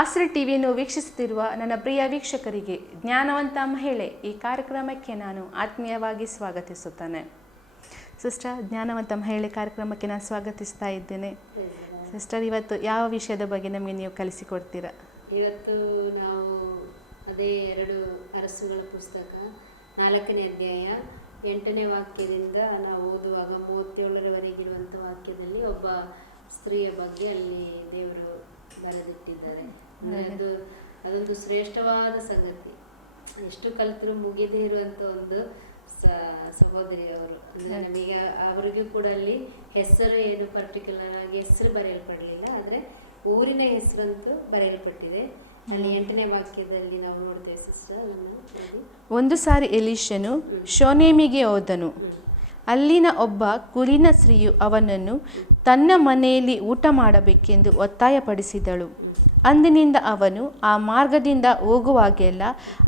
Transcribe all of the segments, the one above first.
ಆಸ್ರೆ ಟಿವಿಯನ್ನು ವೀಕ್ಷಿಸುತ್ತಿರುವ ನನ್ನ ಪ್ರಿಯ ವೀಕ್ಷಕರಿಗೆ ಜ್ಞಾನವಂತ ಮಹಿಳೆ ಈ ಕಾರ್ಯಕ್ರಮಕ್ಕೆ ನಾನು ಆತ್ಮೀಯವಾಗಿ ಸ್ವಾಗತಿಸುತ್ತೇನೆ. ಸಿಸ್ಟರ್, ಜ್ಞಾನವಂತ ಮಹಿಳೆ ಕಾರ್ಯಕ್ರಮಕ್ಕೆ ನಾನು ಸ್ವಾಗತಿಸ್ತಾ ಇದ್ದೇನೆ. ಸಿಸ್ಟರ್, ಇವತ್ತು ಯಾವ ವಿಷಯದ ಬಗ್ಗೆ ನಮಗೆ ನೀವು ಕಲಿಸಿಕೊಡ್ತೀರಾ? ಇವತ್ತು ನಾವು ಅದೇ 2 ಅರಸುಗಳ ಪುಸ್ತಕ 4ನೇ ಅಧ್ಯಾಯ 8ನೇ ವಾಕ್ಯದಿಂದ ನಾವು ಓದುವಾಗ 37ರವರೆಗಿರುವಂಥ ವಾಕ್ಯದಲ್ಲಿ ಒಬ್ಬ ಸ್ತ್ರೀಯ ಬಗ್ಗೆ ಅಲ್ಲಿ ದೇವರು ಬರೆದಿಟ್ಟಿದ್ದಾರೆ. ಅದೊಂದು ಶ್ರೇಷ್ಠವಾದ ಸಂಗತಿ. ಎಷ್ಟು ಕಲಿತರೂ ಮುಗಿದೇ ಇರುವಂಥ ಒಂದು ಸಹೋದರಿ ಅವರು. ಅಂದರೆ ನಮಗೆ ಅವರಿಗೂ ಕೂಡ ಅಲ್ಲಿ ಹೆಸರು ಏನು ಪರ್ಟಿಕ್ಯುಲರ್ ಆಗಿ ಹೆಸರು ಬರೆಯಲ್ಪಡಲಿಲ್ಲ, ಆದರೆ ಊರಿನ ಹೆಸರಂತೂ ಬರೆಯಲ್ಪಟ್ಟಿದೆ. ಅಲ್ಲಿ 8ನೇ ವಾಕ್ಯದಲ್ಲಿ ನಾವು ನೋಡ್ತೇವೆ ಸಿಸ್ಟರ್. ಒಂದು ಸಾರಿ ಎಲೀಷನು ಶೂನೇಮಿಗೆ ಹೋದನು. ಅಲ್ಲಿನ ಒಬ್ಬ ಕುಲೀನ ಸ್ತ್ರೀಯು ಅವನನ್ನು ತನ್ನ ಮನೆಯಲ್ಲಿ ಊಟ ಮಾಡಬೇಕೆಂದು ಒತ್ತಾಯಪಡಿಸಿದಳು. ಅಂದಿನಿಂದ ಅವನು ಆ ಮಾರ್ಗದಿಂದ ಹೋಗುವಾಗೆಲ್ಲ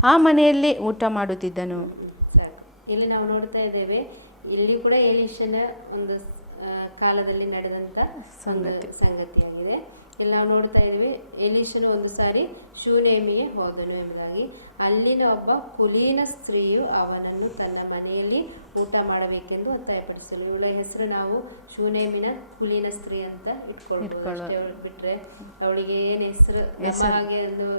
ಆ ಮನೆಯಲ್ಲೇ ಊಟ ಮಾಡುತ್ತಿದ್ದನು. ಇಲ್ಲಿ ನಾವು ನೋಡ್ತಾ ಇದ್ದೇವೆ, ಇಲ್ಲಿ ಕೂಡ ಎಲೀಷನ ಒಂದು ಕಾಲದಲ್ಲಿ ನಡೆದಂತ ಸಂಗತಿಯಾಗಿದೆ. ಇಲ್ಲಿ ನಾವು ನೋಡ್ತಾ ಇದ್ದೀವಿ, ಎಲೀಷನು ಒಂದು ಸಾರಿ ಶೂನೇಮಿಗೆ ಹೋದನು ಎಂಬುದಾಗಿ. ಅಲ್ಲಿನ ಒಬ್ಬ ಕುಲೀನ ಸ್ತ್ರೀಯು ಅವನನ್ನು ತನ್ನ ಮನೆಯಲ್ಲಿ ಊಟ ಮಾಡಬೇಕೆಂದು ಒತ್ತಾಯಪಡಿಸಲು. ಇವಳ ಹೆಸರು ನಾವು ಶೂನೇಮಿನ ಕುಲೀನ ಸ್ತ್ರೀ ಅಂತ ಇಟ್ಕೊಳ್ಳೋದು ಬಿಟ್ರೆ ಅವಳಿಗೆ ಏನು ಹೆಸರು ಹಾಗೆ ಒಂದು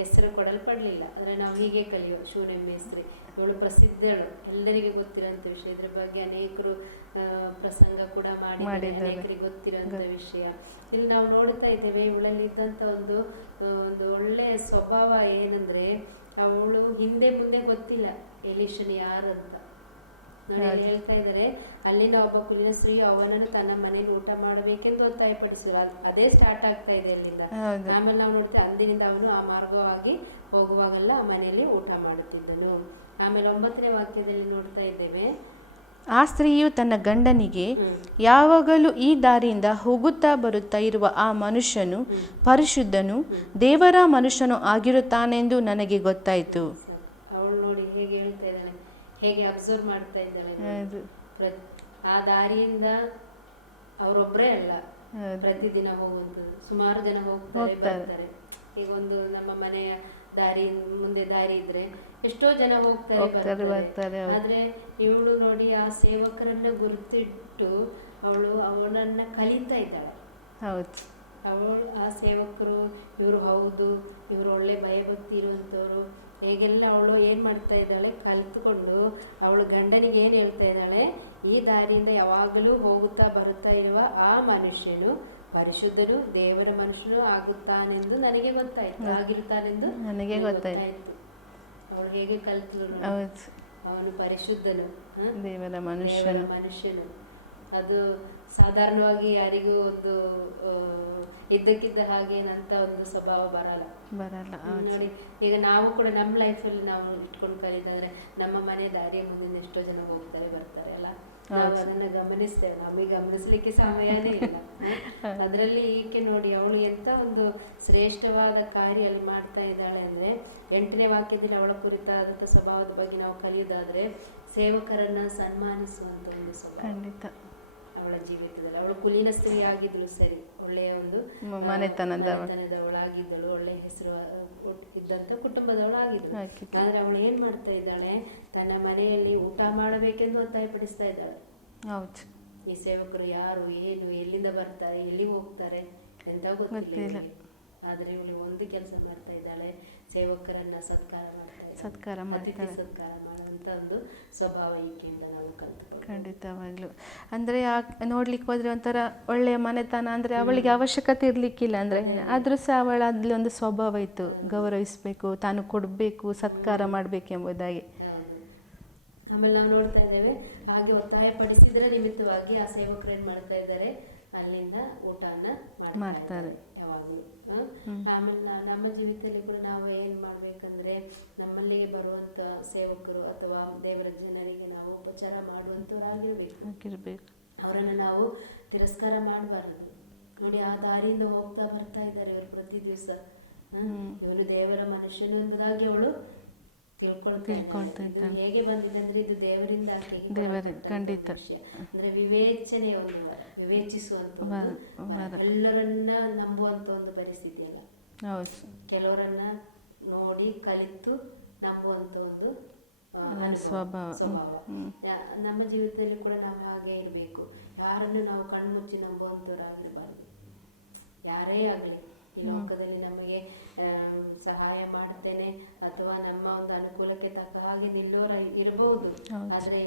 ಹೆಸರು ಕೊಡಲ್ಪಡಲಿಲ್ಲ. ಅಂದ್ರೆ ನಾವು ಹೀಗೆ ಕಲಿಯೋ ಶೂನೇಮಿ ಸ್ತ್ರೀ. ಇವಳು ಪ್ರಸಿದ್ಧಳು, ಎಲ್ಲರಿಗೆ ಗೊತ್ತಿರೋಂಥ ವಿಷಯ. ಇದ್ರ ಬಗ್ಗೆ ಅನೇಕರು ಪ್ರಸಂಗ ಕೂಡ ಮಾಡಿ ಅನೇಕರಿಗೆ ಗೊತ್ತಿರೋಂಥ ವಿಷಯ. ಇಲ್ಲಿ ನಾವು ನೋಡ್ತಾ ಇದ್ದೇವೆ, ಇವಳಲ್ಲಿ ಇದ್ದಂಥ ಒಂದು ಒಳ್ಳೆಯ ಸ್ವಭಾವ ಏನಂದ್ರೆ, ಅವಳು ಹಿಂದೆ ಮುಂದೆ ಗೊತ್ತಿಲ್ಲ ಎಲೀಷನ್ ಯಾರು ಅಂತ. ನೋಡಿ ಹೇಳ್ತಾ ಇದ್ದಾರೆ, ಅಲ್ಲಿನ ಒಬ್ಬ ಕುಲೀನ ಸ್ತ್ರೀಯು ಅವನನ್ನು ತನ್ನ ಮನೆಯಲ್ಲಿ ಊಟ ಮಾಡಬೇಕೆಂದು ಒತ್ತಾಯಪಡಿಸಿದ್ರು. ಅದೇ ಸ್ಟಾರ್ಟ್ ಆಗ್ತಾ ಇದೆ ಅಲ್ಲಿಂದ. ಆಮೇಲೆ ನಾವು ನೋಡ್ತೇವೆ, ಅಂದಿನಿಂದ ಅವನು ಆ ಮಾರ್ಗವಾಗಿ ಹೋಗುವಾಗೆಲ್ಲ ಆ ಮನೆಯಲ್ಲಿ ಊಟ ಮಾಡುತ್ತಿದ್ದನು. ಆಮೇಲೆ 9ನೇ ವಾಕ್ಯದಲ್ಲಿ ನೋಡ್ತಾ ಇದ್ದೇವೆ, ಆ ಸ್ತ್ರೀಯು ತನ್ನ ಗಂಡನಿಗೆ, ಯಾವಾಗಲೂ ಈ ದಾರಿಯಿಂದ ಹೋಗುತ್ತಾ ಬರುತ್ತಾ ಇರುವ ಆ ಮನುಷ್ಯನು ಪರಿಶುದ್ಧನು, ದೇವರ ಮನುಷ್ಯನು ಆಗಿರುತ್ತಾನೆಂದು ನನಗೆ ಗೊತ್ತಾಯಿತು. ಅವಳು ನೋಡಿ ಹೇಗೆ ಹೇಳ್ತಾ ಇದ್ದಾಳೆ, ಹೇಗೆ ಅಬ್ಸರ್ವ್ ಮಾಡ್ತಾ ಇದ್ದಾಳೆ. ಆ ದಾರಿಯಿಂದ ಅವರೊಬ್ಬರೇ ಅಲ್ಲ, ಪ್ರತಿದಿನ ಹೋಗುವಂಥದ್ದು. ಸುಮಾರು ಜನ ಹೋಗ್ತಾರೆ ಬರ್ತಾರೆ. ಈಗ ಒಂದು ನಮ್ಮ ಮನೆಯ ಮುಂದೆ ದಾರಿ ಇದ್ರೆ ಎಷ್ಟೋ ಜನ ಹೋಗ್ತಾರೆ ಬರ್ತಾರೆ. ಆದ್ರೆ ಇವಳು ನೋಡಿ ಆ ಸೇವಕರನ್ನ ಗುರುತಿಟ್ಟು ಅವನನ್ನ ಕಲಿತಾ ಇದ್ದಾಳೆ. ಅವಳು ಆ ಸೇವಕರು ಇವರು ಹೌದು, ಇವರು ಒಳ್ಳೆ ಭಯಭಕ್ತಿ ಇರುವಂತವ್ರು, ಹೇಗೆಲ್ಲ ಅವಳು ಏನ್ ಮಾಡ್ತಾ ಇದ್ದಾಳೆ, ಕಲಿತುಕೊಂಡು ಅವಳು ಗಂಡನಿಗೆ ಏನ್ ಹೇಳ್ತಾ ಇದ್ದಾಳೆ, ಈ ದಾರಿಯಿಂದ ಯಾವಾಗಲೂ ಹೋಗುತ್ತಾ ಬರುತ್ತಾ ಇರುವ ಆ ಮನುಷ್ಯನು ಪರಿಶುದ್ಧನು, ದೇವರ ಮನುಷ್ಯನು ಆಗುತ್ತಾನೆಂದು ನನಗೆ ಗೊತ್ತಾಯ್ತು, ಆಗಿರುತ್ತಾನೆಂದು ನನಗೆ ಗೊತ್ತಾಯ್ತು. ಅವಳು ಹೇಗೆ ಕಲ್ತಳು, ಅವನು ಪರಿಶುದ್ಧನು, ದೇವರ ಮನುಷ್ಯನು. ಅದು ಸಾಧಾರಣವಾಗಿ ಯಾರಿಗೂ ಒಂದು ಇದ್ದಕ್ಕಿದ್ದ ಹಾಗೆ ಅಂತ ಒಂದು ಸ್ವಭಾವ ಬರಲ್ಲ. ನೋಡಿ, ಈಗ ನಾವು ಕೂಡ ನಮ್ಮ ಲೈಫಲ್ಲಿ ನಾವು ಇಟ್ಕೊಂಡು ಕಲಿತಾದ್ರೆ ನಮ್ಮ ಮನೆ ದಾರಿಯ ಮುಂದೆ ಎಷ್ಟೋ ಜನ ಹೋಗ್ತಾರೆ ಬರ್ತಾರೆ ಅಲ್ಲ, ನಾವು ಅದನ್ನ ಗಮನಿಸ್ತೇವೆ. ನಮಗೆ ಗಮನಿಸ್ಲಿಕ್ಕೆ ಸಮಯನೇ ಇಲ್ಲ. ಅದರಲ್ಲಿ ಈಕೆ ನೋಡಿ, ಅವಳು ಎಂತ ಒಂದು ಶ್ರೇಷ್ಠವಾದ ಕಾರ್ಯ ಅಲ್ಲಿ ಮಾಡ್ತಾ ಇದ್ದಾಳೆ ಅಂದ್ರೆ, 8ನೇ ವಾಕ್ಯದಲ್ಲಿ ಅವಳ ಕುರಿತಾದಂಥ ಸ್ವಭಾವದ ಬಗ್ಗೆ ನಾವು ಕಲಿಯೋದಾದ್ರೆ, ಸೇವಕರನ್ನ ಸನ್ಮಾನಿಸುವಂತ ಒಂದು ಸ್ವಭಾವ ಅವಳ ಜೀವಿತದಲ್ಲಿ. ಅವಳು ಕುಲೀನ ಸ್ತ್ರೀ ಆಗಿದ್ಳು, ಸರಿ, ಒಳ್ಳೆಯ ಒಂದು ಮನೆತನದವಳಾಗಿದ್ದಳು, ಒಳ್ಳೆ ಹೆಸರು ಇದ್ದಂತ ಕುಟುಂಬದವಳಾಗಿದ್ದಳು. ಆದ್ರೆ ಅವಳು ಏನ್ ಮಾಡ್ತಾ ಇದ್ದಾಳೆ, ತನ್ನ ಮನೆಯಲ್ಲಿ ಊಟ ಮಾಡಬೇಕೆಂದು ಒತ್ತಾಯಪಡಿಸ್ತಾ ಇದ್ದಾಳೆ. ಈ ಸೇವಕರು ಯಾರು, ಏನು, ಎಲ್ಲಿಂದ ಬರ್ತಾರೆ, ಎಲ್ಲಿ ಹೋಗ್ತಾರೆ ಎಂತ ಗೊತ್ತಿಲ್ಲ. ಆದ್ರೆ ಇವಳು ಒಂದು ಕೆಲಸ ಮಾಡ್ತಾ ಇದ್ದಾಳೆ, ಸೇವಕರನ್ನ ಸತ್ಕಾರ ಮಾಡುವಂತ ಒಂದು ಸ್ವಭಾವ ಈಕೆಯಿಂದ ನಾವು ಕಲ್ತ್ಕೊಂಡು. ಖಂಡಿತವಾಗ್ಲು. ಅಂದ್ರೆ ನೋಡ್ಲಿಕ್ಕೆ ಹೋದ್ರೆ ಒಂಥರ ಒಳ್ಳೆಯ ಮನೆತನ, ಅಂದ್ರೆ ಅವಳಿಗೆ ಅವಶ್ಯಕತೆ ಇರ್ಲಿಕ್ಕಿಲ್ಲ, ಅಂದ್ರೆ ಆದ್ರೂ ಸಹ ಅವಳ ಅದ್ರಲ್ಲಿ ಒಂದು ಸ್ವಭಾವ ಇತ್ತು, ಗೌರವಿಸ್ಬೇಕು, ತಾನು ಕೊಡ್ಬೇಕು, ಸತ್ಕಾರ ಮಾಡ್ಬೇಕೆಂಬುದಾಗಿ. ಆಮೇಲೆ ನಾವು ನೋಡ್ತಾ ಇದ್ದೇವೆ, ಹಾಗೆ ಒತ್ತಾಯಪಡಿಸಿದ್ರ ನಿಮಿತ್ತವಾಗಿ ಆ ಸೇವಕರು ಏನ್ ಮಾಡ್ತಾ ಇದ್ದಾರೆ, ಅಲ್ಲಿಂದ ಊಟನ ಮಾಡ್ತಾರೆ ಯಾವಾಗಲೂ. ಆಮೇಲೆ ನಮ್ಮ ಜೀವಿತದಲ್ಲಿ ಕೂಡ ನಾವು ಏನ್ ಮಾಡ್ಬೇಕಂದ್ರೆ, ನಮ್ಮಲ್ಲಿಗೆ ಬರುವಂತ ಸೇವಕರು ಅಥವಾ ದೇವರ ಜನರಿಗೆ ನಾವು ಉಪಚಾರ ಮಾಡುವಂತವರಾಗಿರ್ಬೇಕು. ಅವರನ್ನ ನಾವು ತಿರಸ್ಕಾರ ಮಾಡಬಾರದು. ನೋಡಿ, ಆ ದಾರಿಯಿಂದ ಹೋಗ್ತಾ ಬರ್ತಾ ಇದ್ದಾರೆ ಇವರು ಪ್ರತಿ ದಿವಸ. ಇವನು ದೇವರ ಮನುಷ್ಯನು ಎಂಬುದಾಗಿ ಅವಳು ತಿಳ್ಕೊಳ್ತಾ ಇದ್ದಾಳೆ. ಹೇಗೆ ಬಂದಿದೆ ಅಂದ್ರೆ, ಇದು ದೇವರಿಂದ ಖಂಡಿತ ಅಂದ್ರೆ ವಿವೇಚನೆ, ಒಂದು ವಿವೇಚಿಸುವಂತ, ಎಲ್ಲರನ್ನ ನಂಬುವಂತ ಒಂದು ಪರಿಸ್ಥಿತಿ ಅಲ್ಲ. ಹೌದು. ಕೆಲವರನ್ನ ನೋಡಿ ಕಲಿತು ನಂಬುವಂತ ಒಂದು ಸ್ವಭಾವ. ನಮ್ಮ ಜೀವಿತದಲ್ಲಿ ಕೂಡ ನಾವು ಹಾಗೆ ಇರಬೇಕು. ಯಾರನ್ನು ನಾವು ಕಣ್ಮುಚ್ಚಿ ನಂಬುವಂತವರಾಗಿರಬಾರ್ದು. ಯಾರೇ ಆಗಲಿ ಈ ಲೋಕದಲ್ಲಿ ನಮಗೆ ಸಹಾಯ ಮಾಡ್ತೇನೆ ಅಥವಾ ನಮ್ಮ ಒಂದು ಅನುಕೂಲಕ್ಕೆ ತಕ್ಕ ಹಾಗೆ ನಿಲ್ಲೋರ ಇರಬಹುದು. ಆದ್ರೆ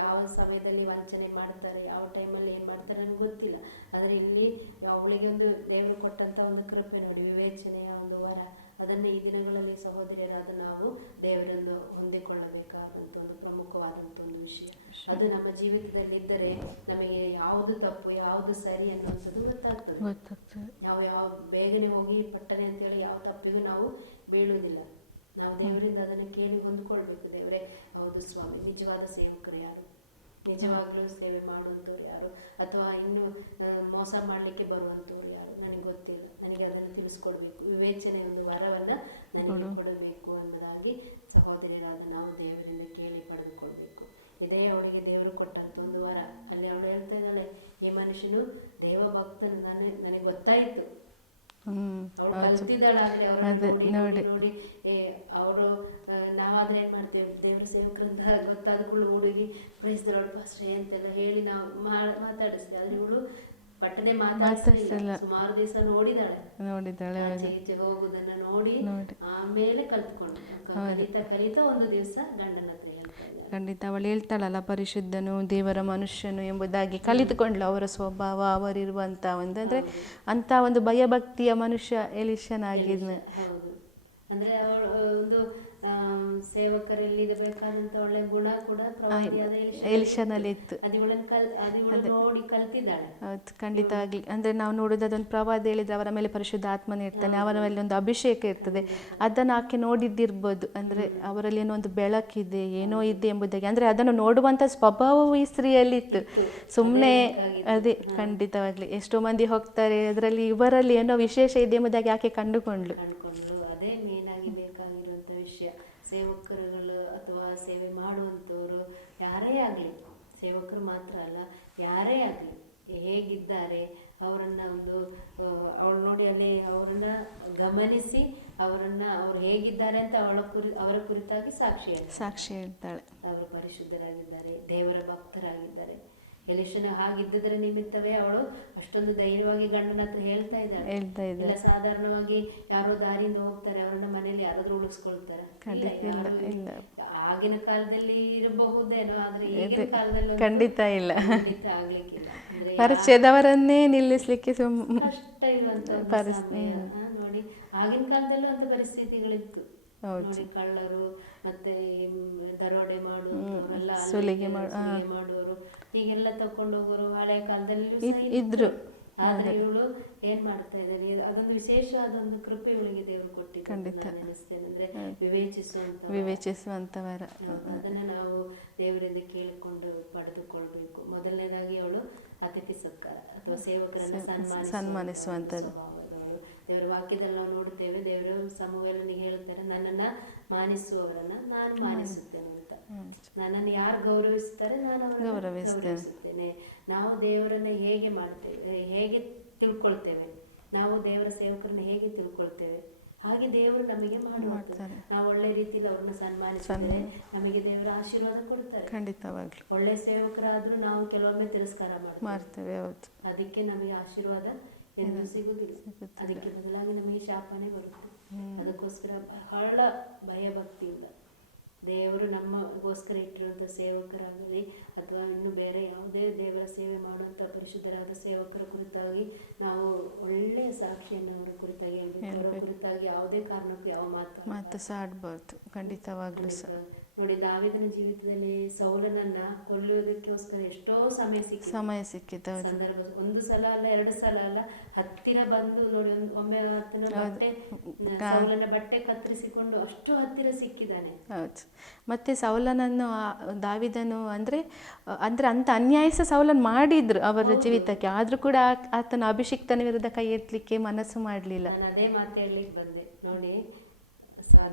ಯಾವ ಸಮಯದಲ್ಲಿ ವಂಚನೆ ಮಾಡ್ತಾರೆ, ಯಾವ ಟೈಮಲ್ಲಿ ಏನ್ ಮಾಡ್ತಾರೆ ನನಗೆ ಗೊತ್ತಿಲ್ಲ. ಆದ್ರೆ ಇಲ್ಲಿ ಅವಳಿಗೆ ಒಂದು ದೇವರು ಕೊಟ್ಟಂತ ಒಂದು ಕೃಪೆ ನೋಡಿ, ವಿವೇಚನೆಯ ಒಂದು ವರ. ಅದನ್ನ ಈ ದಿನಗಳಲ್ಲಿ ಸಹೋದರಿಯರಾದ ನಾವು ದೇವರನ್ನು ಹೊಂದಿಕೊಳ್ಳಬೇಕಾದಂತ ಒಂದು ಪ್ರಮುಖವಾದಂತ ಒಂದು ವಿಷಯ. ಅದು ನಮ್ಮ ಜೀವಿತದಲ್ಲಿ ಇದ್ದರೆ ನಮಗೆ ಯಾವುದು ತಪ್ಪು ಯಾವುದು ಸರಿ ಅನ್ನುವಂಥದ್ದು ಗೊತ್ತಾಗ್ತದೆ. ಯಾವ ಬೇಗನೆ ಹೋಗಿ ಪಟ್ಟನೆ ಅಂತೇಳಿ ಯಾವ ತಪ್ಪಿಗೂ ನಾವು ಬೀಳುವುದಿಲ್ಲ. ನಾವು ದೇವರಿಂದ ಅದನ್ನು ಕೇಳಿ ಹೊಂದ್ಕೊಳ್ಬೇಕು. ದೇವರೇ, ಹೌದು ಸ್ವಾಮಿ, ನಿಜವಾದ ಸೇವಕರು ಯಾರು, ನಿಜವಾಗ್ಲೂ ಸೇವೆ ಮಾಡುವಂಥವ್ರು ಯಾರು, ಅಥವಾ ಇನ್ನು ಮೋಸ ಮಾಡ್ಲಿಕ್ಕೆ ಬರುವಂಥವ್ರು ಯಾರು, ನನಗೆ ಗೊತ್ತಿಲ್ಲ. ನನಗೆ ಅದನ್ನು ತಿಳಿಸ್ಕೊಡ್ಬೇಕು. ವಿವೇಚನೆ ಒಂದು ವರವನ್ನ ನನಗೆ ಕೊಡಬೇಕು ಅನ್ನೋದಾಗಿ ಸಹೋದರಿಯರಾದ ನಾವು ದೇವರಿಂದ ಕೇಳಿ ಪಡೆದುಕೊಳ್ಬೇಕು. ಇದೇ ಅವಳಿಗೆ ದೇವರು ಕೊಟ್ಟಂತ ಒಂದು ವರ. ಅಲ್ಲಿ ಅವಳು ಹೇಳ್ತಾ ಇದ್ದಾಳೆ, ಈ ಮನುಷ್ಯನು ದೇವ ಭಕ್ತನು, ನನಗೆ ಗೊತ್ತಾಯ್ತು. ಅವಳು ಕಲ್ತಿದ್ದಾಳ. ಆದ್ರೆ ಅವ್ರ ನೋಡಿ ಅವರು ನಾವಾದ್ರೆ ಏನ್ ಮಾಡ್ತೇವೆ, ದೇವ್ರ ಸೇವಕರಿಂದ ಗೊತ್ತಾದ ಕೂಡಲೇ ಹುಡುಗಿ ಪ್ರೈಸ್ ದಿ ಲಾರ್ಡ್ ಪಾಸ್ಟರ್ ಅಂತೆಲ್ಲ ಹೇಳಿ ನಾವು ಮಾತಾಡಿಸ್ತೇವೆ. ಆದ್ರೆ ಇವಳು ಪಟ್ಟನೆ ಮಾತಾಡಿಸ್ತಿಲ್ಲ. ಸುಮಾರು ದಿವಸ ನೋಡಿದಾಳೆ ಈಚೆ ಹೋಗುದನ್ನ ನೋಡಿ ಆಮೇಲೆ ಕಲಿತಾ ಕಲಿತಾ ಒಂದು ದಿವಸ ಗಂಡನ ಹತ್ರ ಖಂಡಿತ ಅವಳು ಹೇಳ್ತಾಳಲ್ಲ, ಪರಿಶುದ್ಧನು ದೇವರ ಮನುಷ್ಯನು ಎಂಬುದಾಗಿ ಕಲಿತುಕೊಂಡ್ಲು. ಅವರ ಸ್ವಭಾವ, ಅವರಿರುವಂತ ಒಂದು ಅಂದ್ರೆ ಅಂತ ಒಂದು ಭಯಭಕ್ತಿಯ ಮನುಷ್ಯ ಎಲಿಷನಾಗಿದ್ನು. ಅಂದ್ರೆ ಅವಳು ಒಂದು ಸೇವಕರಲ್ಲಿ ಬೇಕಾದಂತ ಒಳ್ಳೆ ಗುಣ ಕೂಡ ಎಲಿಷನಲ್ಲಿ ಇತ್ತು. ನೋಡಿ ಕಲ್ತಿದ್ದಾಳೆ. ಹೌದು, ಖಂಡಿತವಾಗ್ಲಿ. ಅಂದ್ರೆ ನಾವು ನೋಡೋದು ಅದೊಂದು ಪ್ರವಾದಿ ಹೇಳಿದ್ರೆ ಅವರ ಮೇಲೆ ಪರಿಶುದ್ಧ ಆತ್ಮನ ಇರ್ತಾನೆ, ಅವರ ಮೇಲೆ ಒಂದು ಅಭಿಷೇಕ ಇರ್ತದೆ. ಅದನ್ನು ಆಕೆ ನೋಡಿದ್ದಿರ್ಬೋದು. ಅಂದ್ರೆ ಅವರಲ್ಲಿ ಏನೋ ಒಂದು ಬೆಳಕಿದೆ, ಏನೋ ಇದೆ ಎಂಬುದಾಗಿ. ಅಂದ್ರೆ ಅದನ್ನು ನೋಡುವಂತ ಸ್ವಭಾವವು ಈ ಸ್ತ್ರೀಯಲ್ಲಿ ಇತ್ತು. ಸುಮ್ಮನೆ ಅದೇ ಖಂಡಿತವಾಗ್ಲಿ ಎಷ್ಟೋ ಮಂದಿ ಹೋಗ್ತಾರೆ, ಅದರಲ್ಲಿ ಇವರಲ್ಲಿ ಏನೋ ವಿಶೇಷ ಇದೆ ಎಂಬುದಾಗಿ ಆಕೆ ಕಂಡುಕೊಂಡ್ಲು. ಅದೇ ಮೇನ್ ಆಗಿ ಬೇಕಾಗಿರುವಂತ ವಿಷಯ. ಸೇವಕರುಗಳು ಅಥವಾ ಸೇವೆ ಮಾಡುವಂತವರು ಯಾರೇ ಆಗ್ಲಿ, ಸೇವಕರು ಮಾತ್ರ ಅಲ್ಲ, ಯಾರೇ ಆಗ್ಲಿ, ಹೇಗಿದ್ದಾರೆ ಅವರನ್ನ ಒಂದು ಅವಳು ನೋಡಿ ಅಲ್ಲಿ ಅವರನ್ನ ಗಮನಿಸಿ ಅವ್ರು ಹೇಗಿದ್ದಾರೆ ಅಂತ ಅವರ ಕುರಿತಾಗಿ ಸಾಕ್ಷಿ ಹೇಳ್ತಾಳೆ. ಅವರು ಪರಿಶುದ್ಧರಾಗಿದ್ದಾರೆ, ದೇವರ ಭಕ್ತರಾಗಿದ್ದಾರೆ. ಎಲಿಷನ ಹಾಗಿದ್ದರ ನಿಮಿತ್ತವೇ ಅವಳು ಅಷ್ಟೊಂದು ಧೈರ್ಯವಾಗಿ ಗಂಡನ ಹತ್ರ ಹೇಳ್ತಾ ಇದ್ದಾಳೆ. ಸಾಧಾರಣವಾಗಿ ಯಾರೋ ದಾರಿಯಿಂದ ಹೋಗ್ತಾರೆ, ಅವ್ರನ್ನ ಮನೇಲಿ ಯಾರಾದ್ರೂ ಉಳಿಸ್ಕೊಳ್ತಾರೆ. ಆಗಿನ ಕಾಲದಲ್ಲಿ ಇರಬಹುದೇನೋ, ಆದ್ರೆ ಈಗಿನ ಕಾಲದಲ್ಲಿ ಖಂಡಿತ ಇಲ್ಲ, ಖಂಡಿತ ಆಗ್ಲಿಕ್ಕಿಲ್ಲ. ಪರಿಚಯದವರನ್ನೇ ನಿಲ್ಲಿಸ್ಲಿಕ್ಕೆ ಕಷ್ಟ ಇರುವಂತ ನೋಡಿ. ಆಗಿನ ಕಾಲದಲ್ಲೂ ಅಂತ ಪರಿಸ್ಥಿತಿಗಳಿತ್ತು ನೋಡಿ. ಕಳ್ಳರು ಮತ್ತೆ ದರೋಡೆ ಮಾಡುವವರೆಲ್ಲ, ಸುಲಿಗೆ ಮಾಡುವವರು, ಹೀಗೆಲ್ಲ ತಕೊಂಡು ಹೋಗೋರು ಹಳೆ ಕಾಲದಲ್ಲಿ ಇದ್ರು. ಆದ್ರೆ ಇವಳು ಏನ್ ಮಾಡ್ತಾ ಇದ್ದಾರೆ, ಅದೊಂದು ವಿಶೇಷವಾದೊಂದು ಕೃಪೆ ಇವಳಿಗೆ ದೇವರು ಕೊಟ್ಟಿದ್ದಾರೆ. ಅಂದ್ರೆ ವಿವೇಚಿಸುವಂತವರ ಅದನ್ನ ನಾವು ದೇವರಿಂದ ಕೇಳಿಕೊಂಡು ಪಡೆದುಕೊಳ್ಬೇಕು. ಮೊದಲನೇದಾಗಿ ಅವಳು ಅತಿಥಿ ಸತ್ಕಾರ ಅಥವಾ ಸೇವಕರನ್ನ ಸನ್ಮಾನಿಸುವಂತದ್ದು. ದೇವರ ವಾಕ್ಯದಲ್ಲಿ ನಾವು ನೋಡುತ್ತೇವೆ, ದೇವರು ಸಮುವೇಲನಿಗೆ ಹೇಳ್ತಾರೆ, ನನ್ನನ್ನ ಮಾನಿಸುವವರನ್ನ ನಾನು ಮಾನಿಸುತ್ತೇನೆ ಅಂತ. ನನ್ನನ್ನು ಯಾರು ಗೌರವಿಸುತ್ತಾರೆ ನಾನು ಅವರನ್ನು ಗೌರವಿಸುತ್ತೇನೆ. ನಾವು ದೇವರನ್ನ ಹೇಗೆ ಮಾಡ್ತೇವೆ, ಹೇಗೆ ತಿಳ್ಕೊಳ್ತೇವೆ, ನಾವು ದೇವರ ಸೇವಕರನ್ನ ಹೇಗೆ ತಿಳ್ಕೊಳ್ತೇವೆ, ಹಾಗೆ ದೇವರು ನಮಗೆ ಮಾಡುವಂಥದ್ದು. ನಾವು ಒಳ್ಳೆ ರೀತಿಯಲ್ಲಿ ಅವ್ರನ್ನ ಸನ್ಮಾನಿಸಿದರೆ ನಮಗೆ ದೇವರ ಆಶೀರ್ವಾದ ಕೊಡ್ತಾರೆ. ಖಂಡಿತವಾಗ್ಲಿ ಒಳ್ಳೆ ಸೇವಕರಾದ್ರೂ ನಾವು ಕೆಲವೊಮ್ಮೆ ತಿರಸ್ಕಾರ ಮಾಡ್ತೇವೆ. ಅದಕ್ಕೆ ನಮಗೆ ಆಶೀರ್ವಾದ ಎಂದು ಸಿಗುವುದಿಲ್ಲ. ಅದಕ್ಕೆ ಬದಲಾಗಿ ನಮಗೆ ಶಾಪನೆ ಬರುತ್ತೆ. ಅದಕ್ಕೋಸ್ಕರ ಬಹಳ ಭಯಭಕ್ತಿಯಿಂದ ದೇವರು ನಮಗೋಸ್ಕರ ಇಟ್ಟಿರುವಂಥ ಸೇವಕರಾಗಲಿ ಅಥವಾ ಇನ್ನು ಬೇರೆ ಯಾವುದೇ ದೇವರ ಸೇವೆ ಮಾಡುವಂಥ ಪರಿಶುದ್ಧರಾದ ಸೇವಕರ ಕುರಿತಾಗಿ ನಾವು ಒಳ್ಳೆಯ ಸಾಕ್ಷಿಯನ್ನು ಅವರ ಕುರಿತಾಗಿ ಅವರ ಕುರಿತಾಗಿ ಯಾವುದೇ ಕಾರಣಕ್ಕೂ ಯಾವ ಮಾತು ಆಡ್ಬಾರ್ದು. ಖಂಡಿತವಾಗ್ಲೂ ನೋಡಿ, ದಾವೀದನ ಜೀವಿತದಲ್ಲಿ ಸೌಲನನ್ನ ಕೊಲ್ಲುವುದಕ್ಕೋಸ್ಕರ ಎಷ್ಟೋ ಸಮಯ ಸಿಕ್ಕಿತ್ತು. ಸಂದರ್ಭ ಒಂದು ಸಲ ಅಲ್ಲ, ಎರಡು ಸಲ ಅಲ್ಲ, ಹತ್ತಿರ ಬಂದು ನೋಡಿ, ಒಮ್ಮೆ ಆತನ ಸೌಲನ ಬಟ್ಟೆ ಕತ್ತರಿಸಿಕೊಂಡು ಅಷ್ಟು ಹತ್ತಿರ ಸಿಕ್ಕಿದ್ದಾನೆ. ಹೌದು. ಮತ್ತೆ ಸೌಲನನ್ನು ದಾವೀದನು ಅಂದ್ರೆ ಅಂತ ಅನ್ಯಾಯಸ ಸೌಲನ್ ಮಾಡಿದ್ರು ಅವರ ಜೀವಿತಕ್ಕೆ, ಆದ್ರೂ ಕೂಡ ಆತನ ಅಭಿಷಿಕ್ತನ ವಿರುದ್ಧ ಕೈ ಎತ್ತಲಿಕ್ಕೆ ಮನಸ್ಸು ಮಾಡ್ಲಿಲ್ಲ. ನಾನು ಅದೇ ಮಾತಾಡ್ಲಿಕ್ಕೆ ಬಂದೆ ನೋಡಿ.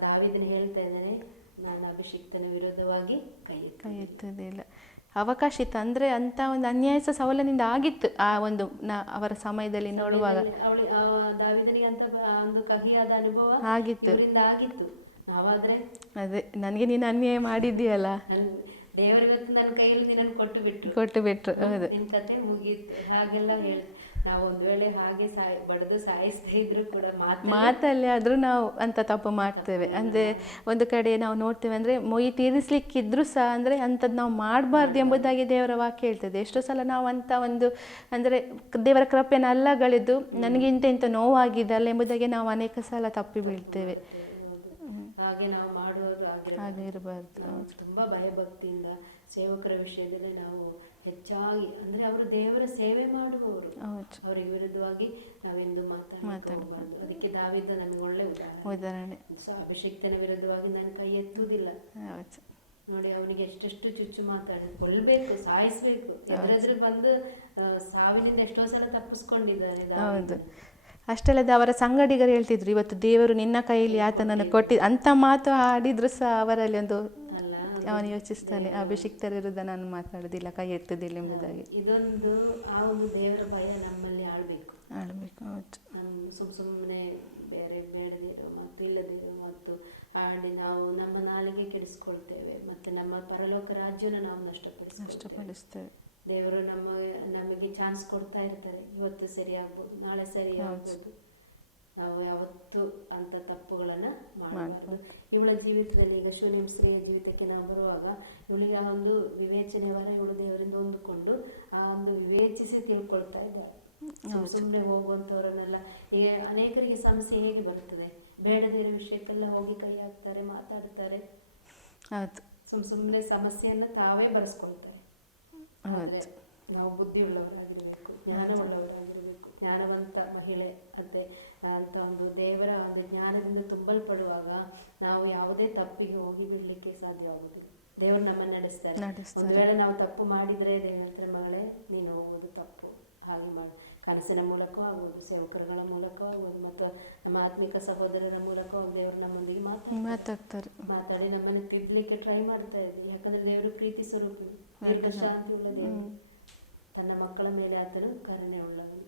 ದಾವೀದನು ಹೇಳ್ತಾ ಇದ್ದಾನೆ, ನಾನು ಅಭಿಷಿಕ್ತನ ವಿರುದ್ಧವಾಗಿ ಕೈ ಎತ್ತದಿಲ್ಲ. ಅವಕಾಶ ಇತ್ತು. ಅಂದರೆ ಅಂಥ ಒಂದು ಅನ್ಯಾಯ ಸಹ ಸೌಲನಿಂದ ಆಗಿತ್ತು ಆ ಒಂದು ಅವರ ಸಮಯದಲ್ಲಿ ನೋಡುವಾಗ ದಾವೀದನಿಗೆ ಅಂತ ಒಂದು ಕಹಿಯಾದ ಅನುಭವ ಆಗಿತ್ತು. ಇವರಿಂದ ಆಗಿತ್ತು. ನಾವಾದ್ರೆ ಅದೇ ನನಗೆ ನೀನು ಅನ್ಯಾಯ ಮಾಡಿದ್ದೀಯಲ್ಲ, ದೇವರಿವತ್ತು ನನ್ನ ಕೈಯಲ್ಲಿ ನಿನ್ನನ್ನು ಕೊಟ್ಟು ಬಿಟ್ರು. ಹೌದು, ನಿನ್ನ ಕತೆ ಮುಗೀತು ಹಾಗೆಲ್ಲ ಹೇಳಿ ನಾವು ಒಂದು ವೇಳೆ ಹಾಗೆ ಬಡದು ಸಾಯಿಸ್ತಾ ಇದ್ರು ಕೂಡ ಮಾತಲ್ಲಿ ಆದರೂ ನಾವು ಅಂತ ತಪ್ಪು ಮಾಡ್ತೇವೆ. ಅಂದರೆ ಒಂದು ಕಡೆ ನಾವು ನೋಡ್ತೇವೆ ಅಂದರೆ ಮೊಯಿ ತೀರಿಸ್ಲಿಕ್ಕಿದ್ರೂ ಸಹ ಅಂದರೆ ಅಂಥದ್ದು ನಾವು ಮಾಡಬಾರ್ದು ಎಂಬುದಾಗಿ ದೇವರ ವಾಕ್ಯ ಹೇಳ್ತದೆ. ಎಷ್ಟೋ ಸಲ ನಾವು ಅಂಥ ಒಂದು ಅಂದರೆ ದೇವರ ಕೃಪೆಯನ್ನು ಅಲ್ಲಗಳೆದು ನನಗೆ ಇಂಥ ನೋವಾಗಿದೆ ಅಲ್ಲ ಎಂಬುದಾಗಿ ನಾವು ಅನೇಕ ಸಲ ತಪ್ಪಿ ಬೀಳ್ತೇವೆ. ಹಾಗೆ ನಾವು ಮಾಡುವುದು ಹಾಗೆ ಇರಬಾರ್ದು. ತುಂಬಾ ಭಯಭಕ್ತಿಯಿಂದ ಸೇವಕರ ವಿಷಯದಲ್ಲಿ ನಾವು ಹೆಚ್ಚಾಗಿ ಅಂದ್ರೆ ಅವರು ದೇವರ ಸೇವೆ ಮಾಡುವವರು, ಅವರಿಗೆ ವಿರುದ್ಧವಾಗಿ ನಾವೆಂದು ಮಾತಾಡಬಾರ್ದು. ಅದಕ್ಕೆ ದಾವೀದ ನಮಗೆ ಒಳ್ಳೆ ಉದಾಹರಣೆ. ಅಭಿಷಿಕ್ತನ ವಿರುದ್ಧವಾಗಿ ನಾನು ಕೈ ಎತ್ತುವುದಿಲ್ಲ ನೋಡಿ. ಅವನಿಗೆ ಎಷ್ಟೆಷ್ಟು ಚುಚ್ಚು ಮಾತಾಡಿ ಕೊಲ್ಬೇಕು, ಸಾಯಿಸ್ಬೇಕು, ಎದುರೆದುರು ಬಂದು ಸಾವಿನಿಂದ ಎಷ್ಟೋ ಸಲ ತಪ್ಪಿಸ್ಕೊಂಡಿದ್ದಾರೆ. ಅಷ್ಟಲ್ಲದೆ ಅವರ ಸಂಗಡಿಗರು ಹೇಳ್ತಿದ್ರು, ಇವತ್ತು ದೇವರು ನಿನ್ನ ಕೈಯಲ್ಲಿ ಆತನನ್ನು ಕೊಟ್ಟಿದ್ದು ಅಂತ ಮಾತು ಆಡಿದ್ರು ಸಹ ಅವರಲ್ಲಿ ಒಂದು ಅವನು ಯೋಚಿಸ್ತಾನೆ, ಅಭಿಷಿಕ್ತರ ವಿರುದ್ಧ ನಾನು ಮಾತಾಡೋದಿಲ್ಲ, ಕೈ ಎತ್ತುದಿಲ್ಲ ಎಂಬುದಾಗಿ. ಇದೊಂದು ಆ ಒಂದು ದೇವರ ಭಯ ನಮ್ಮಲ್ಲಿ ಆಳ್ಬೇಕು. ಹೌದು. ಸುಮ್ಮನೆ ಬೇರೆ ಬೇಡದಿರೋ ಮತ್ತು ಇಲ್ಲದಿರೋ ಮತ್ತು ಆಡಿ ನಾವು ನಮ್ಮ ನಾಲಿಗೆ ಕೆಡಿಸ್ಕೊಳ್ತೇವೆ, ಮತ್ತೆ ನಮ್ಮ ಪರಲೋಕ ರಾಜ್ಯನ ನಾವು ನಷ್ಟಪಡಿಸ್ತೇವೆ. ದೇವರು ನಮಗೆ ಚಾನ್ಸ್ ಕೊಡ್ತಾ ಇರ್ತಾರೆ, ಇವತ್ತು ಸರಿ ಆಗ್ಬೋದು, ನಾಳೆ ಸರಿ ಆಗ್ಬೋದು. ನಾವು ಯಾವತ್ತೂ ಅಂತ ತಪ್ಪುಗಳನ್ನ ಮಾಡಬಾರ್ದು. ಇವಳ ಜೀವಿತದಲ್ಲಿ ಈಗ ಶೂನ್ಯಂ ಸ್ತ್ರೀಯ ಜೀವಿತಕ್ಕೆ ನಾವು ಬರುವಾಗ ಇವಳಿಗೆ ಆ ಒಂದು ವಿವೇಚನೆ ವರ ಇವಳು ದೇವರಿಂದ ಹೊಂದಿಕೊಂಡು ಆ ಒಂದು ವಿವೇಚಿಸಿ ತಿಳ್ಕೊಳ್ತಾ ಇದ್ದಾರೆ. ಸುಮ್ಮನೆ ಹೋಗುವಂಥವ್ರನ್ನೆಲ್ಲ ಈಗ ಅನೇಕರಿಗೆ ಸಮಸ್ಯೆ ಹೇಗೆ ಬರ್ತದೆ, ಬೇಡದಿರೋ ವಿಷಯಕ್ಕೆಲ್ಲ ಹೋಗಿ ಕೈ ಹಾಕ್ತಾರೆ, ಮಾತಾಡ್ತಾರೆ, ಸುಮ್ಮನೆ ಸಮಸ್ಯೆಯನ್ನ ತಾವೇ ಬರೆಸ್ಕೊಳ್ತಾರೆ. ಆದ್ರೆ ನಾವು ಬುದ್ಧಿಯುಳ್ಳವರಾಗಿರ್ಬೇಕು, ಜ್ಞಾನವುಳ್ಳವರಾಗಿರ್ಬೇಕು, ಜ್ಞಾನವಂತ ಮಹಿಳೆ ಅಂತ ಒಂದು ದೇವರ ಒಂದು ಜ್ಞಾನದಿಂದ ತುಂಬಲ್ಪಡುವಾಗ ನಾವು ಯಾವುದೇ ತಪ್ಪಿಗೆ ಹೋಗಿ ಬಿಡ್ಲಿಕ್ಕೆ ಸಾಧ್ಯವಾಗುದಿಲ್ಲ. ದೇವರು ನಮ್ಮನ್ನು ನಡೆಸ್ತಾರೆ. ಒಂದು ವೇಳೆ ನಾವು ತಪ್ಪು ಮಾಡಿದ್ರೆ ದೇವರ ಹತ್ರ, ಮಗಳೇ ನೀನು ಹೋಗೋದು ತಪ್ಪು, ಹಾಗೆ ಮಾಡು. ಕನಸಿನ ಮೂಲಕವಾಗುವುದು, ಸೇವಕರುಗಳ ಮೂಲಕವಾಗುವುದು, ಮತ್ತು ನಮ್ಮ ಆತ್ಮಿಕ ಸಹೋದರರ ಮೂಲಕವಾಗಿ ದೇವರು ನಮ್ಮೊಂದಿಗೆ ಮಾತಾಡಿ ನಮ್ಮನ್ನು ತಿದ್ದಲಿಕ್ಕೆ ಟ್ರೈ ಮಾಡ್ತಾ ಇದ್ವಿ. ಯಾಕಂದ್ರೆ ದೇವರು ಪ್ರೀತಿ ಸ್ವರೂಪಿ, ದೀರ್ಘ ಶಾಂತಿ ಉಳ್ಳ ದೇವರು, ತನ್ನ ಮಕ್ಕಳ ಮೇಲೆ ಆತನು ಕರುಣೆ ಉಳ್ಳವನು.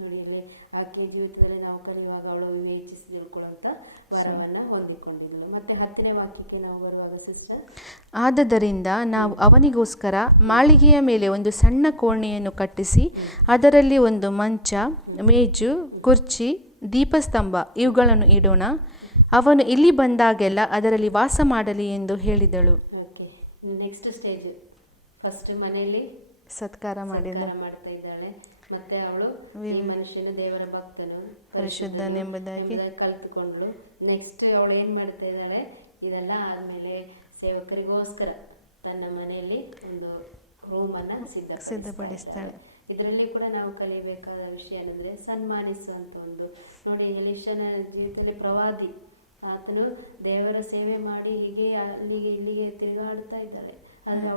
ನೋಡಿ, ಇಲ್ಲಿ ಆಕೆಯ ಜೀವಿತದಲ್ಲಿ ನಾವು ಕಲಿಯುವಾಗ ಅವಳು ವಿವೇಚಿಸಿ ತಿಳ್ಕೊಳ್ಳುವಂತ ವರವನ್ನ ಹೊಂದಿಕೊಂಡಿದ್ದಳು. ಮತ್ತೆ 10ನೇ ವಾಕ್ಯಕ್ಕೆ ನಾವು ಬರುವಾಗ ಸಿಸ್ಟರ್, ಆದದರಿಂದ ನಾವು ಅವನಿಗೋಸ್ಕರ ಮಾಳಿಗೆಯ ಮೇಲೆ ಒಂದು ಸಣ್ಣ ಕೋಣೆಯನ್ನು ಕಟ್ಟಿಸಿ ಅದರಲ್ಲಿ ಒಂದು ಮಂಚ, ಮೇಜು, ಕುರ್ಚಿ, ದೀಪಸ್ತಂಭ ಇವುಗಳನ್ನು ಇಡೋಣ. ಅವನು ಇಲ್ಲಿ ಬಂದಾಗೆಲ್ಲ ಅದರಲ್ಲಿ ವಾಸ ಮಾಡಲಿ ಎಂದು ಹೇಳಿದಳು. ನೆಕ್ಸ್ಟ್ ಸ್ಟೇಜ್, ಫಸ್ಟ್ ಮನೆಯಲ್ಲಿ ಸತ್ಕಾರ ಮಾಡ್ತಾ ಇದ್ದಾಳೆ. ಮತ್ತೆ ಅವಳು ಈ ಮನುಷ್ಯನ ದೇವರ ಭಕ್ತನು, ಪರಿಶುದ್ಧನೆಂಬುದಾಗಿ ಕಲ್ತುಕೊಂಡ್ಳು. ನೆಕ್ಸ್ಟ್ ಅವಳು ಏನ್ ಮಾಡ್ತಾ ಇದ್ದಾಳೆ, ಇದೆಲ್ಲ ಆದ್ಮೇಲೆ ಸೇವಕರಿಗೋಸ್ಕರ ತನ್ನ ಮನೆಯಲ್ಲಿ ಒಂದು ರೂಮ್ ಅನ್ನ ಸಿದ್ಧಪಡಿಸ್ತಾಳೆ. ಇದರಲ್ಲಿ ಕೂಡ ನಾವು ಕಲಿಬೇಕಾದ ವಿಷಯ ಏನಂದ್ರೆ ಸನ್ಮಾನಿಸುವಂತ ಒಂದು. ನೋಡಿ, ಎಲೀಷನ ಜೀವಿತದಲ್ಲಿ ಪ್ರವಾದಿ, ಆತನು ದೇವರ ಸೇವೆ ಮಾಡಿ ಹೀಗೆ ಅಲ್ಲಿಗೆ ಇಲ್ಲಿಗೆ ತಿರುಗಾಡ್ತಾ ಇದ್ದಾರೆ. ಆದ್ರೆ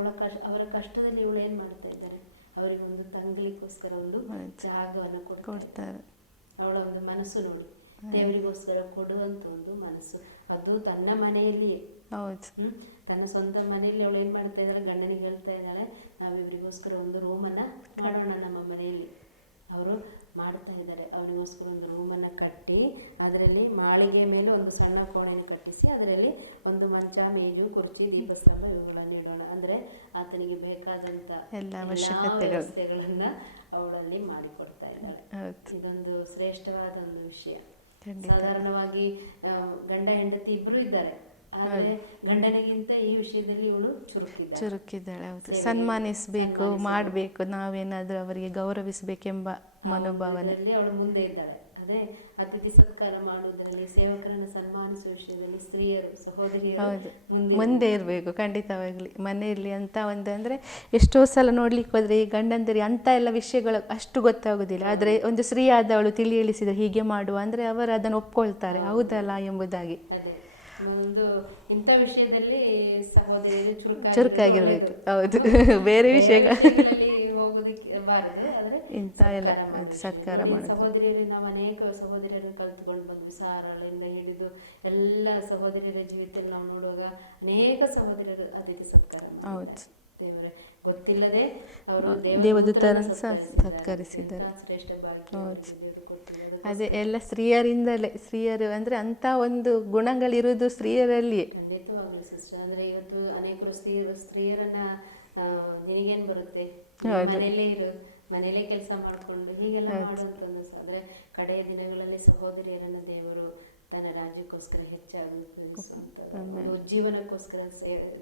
ಅವರ ಕಷ್ಟದಲ್ಲಿ ಇವಳು ಏನ್ ಮಾಡ್ತಾ ಇದ್ದಾರೆ, ಅವರಿಗೆ ಒಂದು ತಂಗ್ಲಿಕ್ಕೋಸ್ಕರ ಒಂದು ಜಾಗವನ್ನು ಕೊಡ್ತಾರೆ. ಅವಳ ಒಂದು ಮನಸ್ಸು ನೋಡಿ, ದೇವರಿಗೋಸ್ಕರ ಕೊಡುವಂತ ಒಂದು ಮನಸ್ಸು, ಅದು ತನ್ನ ಮನೆಯಲ್ಲಿಯೇ. ತನ್ನ ಸ್ವಂತ ಮನೆಯಲ್ಲಿ ಅವಳು ಏನ್ ಮಾಡ್ತಾ ಇದ್ದಾಳೆ, ಗಂಡನಿಗೆ ಹೇಳ್ತಾ ಇದ್ದಾಳೆ, ನಾವಿಬ್ರಿಗೋಸ್ಕರ ಒಂದು ರೂಮನ್ನ ಮಾಡೋಣ ನಮ್ಮ ಮನೆಯಲ್ಲಿ. ಅವರು ಮಾಡ್ತಾ ಇದ್ದಾರೆ. ಅವನಿಗೋಸ್ಕರ ಒಂದು ರೂಮನ್ನ ಕಟ್ಟಿ ಅದರಲ್ಲಿ ಮಾಳಿಗೆ ಮೇಲೆ ಒಂದು ಸಣ್ಣ ಕೋಣೆಯನ್ನು ಕಟ್ಟಿಸಿ ಅದರಲ್ಲಿ ಒಂದು ಮಂಚ, ಮೇಜು, ಕುರ್ಚಿ, ದೀಪಸ್ತಂಭ ಇವುಗಳನ್ನು ಇಡೋಣ. ಅಂದ್ರೆ ಆತನಿಗೆ ಬೇಕಾದಂತ ಎಲ್ಲ ವ್ಯವಸ್ಥೆಗಳನ್ನ ಅವಳಲ್ಲಿ ಮಾಡಿಕೊಡ್ತಾ ಇದ್ದಾಳೆ. ಇದೊಂದು ಶ್ರೇಷ್ಠವಾದ ಒಂದು ವಿಷಯ. ಸಾಧಾರಣವಾಗಿ ಗಂಡ ಹೆಂಡತಿ ಇಬ್ರು ಇದ್ದಾರೆ, ಆದ್ರೆ ಗಂಡನಿಗಿಂತ ಈ ವಿಷಯದಲ್ಲಿ ಇವಳು ಚುರುಕಿದ್ದಾಳೆ. ಸನ್ಮಾನಿಸ್ಬೇಕು, ಮಾಡ್ಬೇಕು, ನಾವೇನಾದ್ರೂ ಅವರಿಗೆ ಗೌರವಿಸಬೇಕೆಂಬ ಮನೋಭಾವನೆ ಅವಳು ಮುಂದೆ ಇದ್ದಾಳೆ. ಅದೇ ಅತಿಥಿ ಸತ್ಕಾರ ಮಾಡುವುದರಲ್ಲಿ, ಸೇವಕರನ್ನು ಸನ್ಮಾನಿಸುವ ವಿಷಯದಲ್ಲಿ ಸ್ತ್ರೀಯರು, ಸಹೋದರಿಯರು ಮುಂದೆ ಇರಬೇಕು. ಖಂಡಿತವಾಗ್ಲಿ ಮನೆಯಲ್ಲಿ ಅಂತ ಒಂದು ಅಂದರೆ ಎಷ್ಟೋ ಸಲ ನೋಡ್ಲಿಕ್ಕೆ ಹೋದ್ರೆ ಈ ಗಂಡಂದಿರಿ ಅಂತ ಎಲ್ಲ ವಿಷಯಗಳು ಅಷ್ಟು ಗೊತ್ತಾಗೋದಿಲ್ಲ. ಆದರೆ ಒಂದು ಸ್ತ್ರೀ ಆದವಳು ತಿಳಿ ಹೇಳಿಸಿದ್ರೆ ಹೀಗೆ ಮಾಡುವ ಅಂದರೆ ಅವರು ಅದನ್ನು ಒಪ್ಕೊಳ್ತಾರೆ, ಹೌದಲ್ಲ ಎಂಬುದಾಗಿ. ಒಂದು ಇಂಥ ವಿಷಯದಲ್ಲಿ ಸಹೋದರಿಯರು ಚುರುಕಾಗಿರ್ಬೇಕು. ಹೌದು, ಬೇರೆ ವಿಷಯಗಳಲ್ಲಿ ಹೋಗೋದಕ್ಕೆ ಬಾರದು. ಆದ್ರೆ ಇಂಥ ಎಲ್ಲ ಸತ್ಕಾರ ಮಾಡಿ ಸಹೋದರಿಯರಿಂದ ನಾವು ಅನೇಕ ಸಹೋದರಿಯರನ್ನು ಕಲ್ತ್ಕೊಂಡು ಬಂದ್ವಿ. ಸಾರಳಿಂದ ಹಿಡಿದು ಎಲ್ಲ ಸಹೋದರಿಯರ ಜೀವಿತದಲ್ಲಿ ನಾವು ನೋಡುವಾಗ ಅನೇಕ ಸಹೋದರಿಯರು ಅತಿಥಿ ಸತ್ಕಾರ. ದೇವರೇ, ಗೊತ್ತಿಲ್ಲದೆ ಅವರು ದೇವದೂತರನ್ನು ಸತ್ಕರಿಸಿದ್ದಾರೆ. ಶ್ರೇಷ್ಠ ಭಾಗ್ಯ ಹೌದು. ದೇವರು ಕೊಟ್ಟಿದ್ದಾರೆ. ಅದೇ ಎಲ್ಲ ಸ್ತ್ರೀಯರಿಂದಲೇ, ಸ್ತ್ರೀಯರು ಅಂದರೆ ಅಂಥ ಒಂದು ಗುಣಗಳಿರುವುದು ಸ್ತ್ರೀಯರಲ್ಲಿಯೇ. ಖಂಡಿತವಾಗ್ಲೂ ಸಿಸ್ಟರ್. ಅಂದ್ರೆ ಇವತ್ತು ಅನೇಕರು ಸ್ತ್ರೀಯರನ್ನ ನಿನಗೇನ್ ಬರುತ್ತೆ, ಮನೆಯಲ್ಲೇ ಇರು, ಮನೆಯಲ್ಲೇ ಕೆಲಸ ಮಾಡ್ಕೊಂಡು ಹೀಗೆಲ್ಲ ಮಾಡುವಂತದ್ದು. ಅಂದ್ರೆ ಕಡೆಯ ದಿನಗಳಲ್ಲಿ ಸಹೋದರಿಯರನ್ನ ದೇವರು ತನ್ನ ರಾಜ್ಯಕ್ಕೋಸ್ಕರ ಹೆಚ್ಚಾಗಿ ಉಪಯೋಗಿಸುವಂಥದ್ದು, ಒಂದು ಉಜ್ಜೀವನಕ್ಕೋಸ್ಕರ